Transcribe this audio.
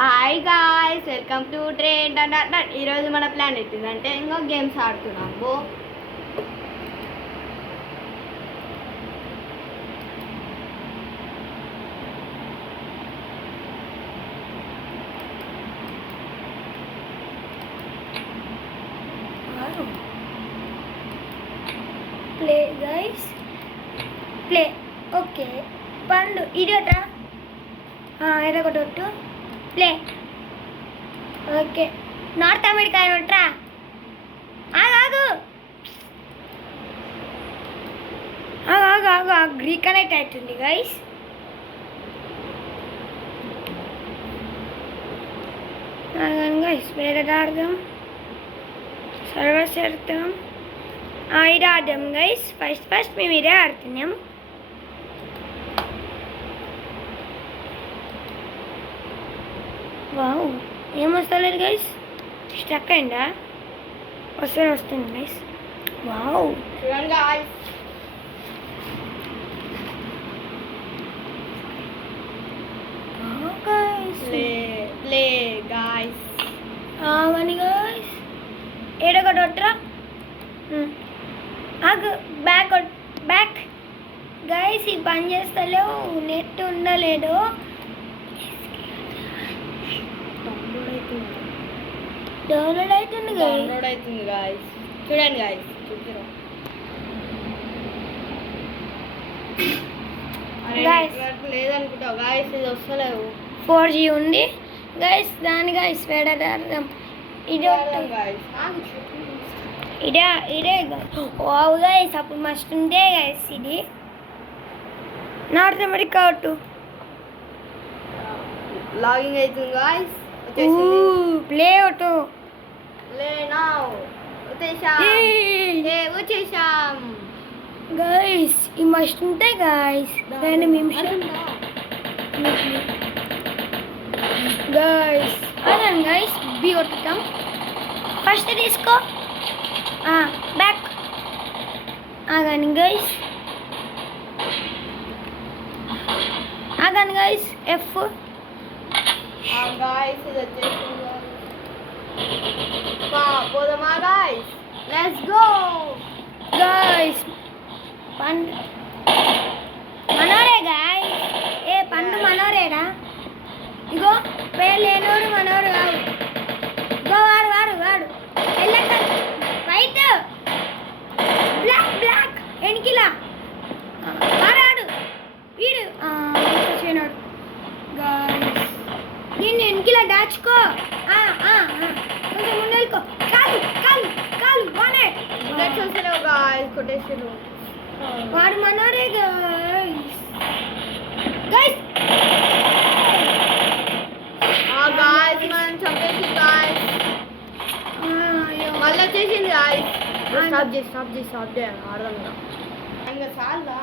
Hi guys, welcome to trend and ఈరోజు మన plan ఎట్టిందంటే ఇంకో గేమ్స్ ఆడుతున్నాము. Play guys, play. ఓకే, పండు ఇదోటా ఎడగొట్టు. ప్లే. ఓకే, నార్త్ అమెరికా ఏమంటరా? ఆగు ఆగు ఆగు ఆగు, రీకనెక్ట్ అవుతుంది గైస్. గైస్ వేరే ఆడదాం, సర్వస్ ఆడతాం. ఇది ఆడదాం గైస్. ఫస్ట్ మేము ఇదే ఆడుతున్నాం. వావ్, ఏమొస్తలేదు గైస్, స్ట్రక్ అయిందా? వస్తుంది గైస్. వావ్, చూడండి గాయ్స్. Play guys. కానీ గైస్ ఏడొకటొట్రా. ఆగు, బ్యాక్ గైస్. ఈ పని చేస్తలేవు, నెట్ ఉండలేదు. డౌన్లోడ్ అవుతుంది గాయ్స్. చూడండి గాయ్స్, చూపిరా. లేదనుకుంటా గాయ్స్, ఇది వస్తలేవు. 4G ఉంది గైస్. దాని గైస్ వేడదాం. ఇదే వావ్ గైస్. అప్పుడు మస్తు ఉందే గైస్. ఇది నార్త్ అమెరికా ఒట్టు లాగింగ్ అవుతుంది గాయ్స్. ప్లే ఒట్టు. Play now. వచ్చేసాం గైస్. ఈ మస్తు ఉంటాయి గైస్. 2 నిమిషం గైస్. అదే గైస్, బి కొట్టుతాం. ఫస్ట్ తీసుకో, బ్యాక్. ఆగండి గైస్, ఎఫ్. గాయ్స్, ఇది వచ్చేసింది. పోదామా గాయ్స్? Let's go guys. పండు మనోరే గాయ్స్. పండు మనోరేడా? ఇగో పేరు లేనోడు మనోడు కాదు. ఇగో వాడు ఎల్లక వైట్ బ్లాక్ ఎనికిలా వాడు వీడు వచ్చినాడు గాయ్స్. దీన్ని ఎనికిలా దాచుకో. కొంచెం ముందెళ్ళుకో. కాలు వాడే చూసలేవు గాయ్స్, కొట్టేసారు. వాడు మనోరే గాయ్స్. గాయ్స్ మనం చంపేసి గాయ్స్. మళ్ళీ వచ్చేసింది గాయ్స్. స్టాప్ చేయి, ఆడదాం ఇంకా. చాలా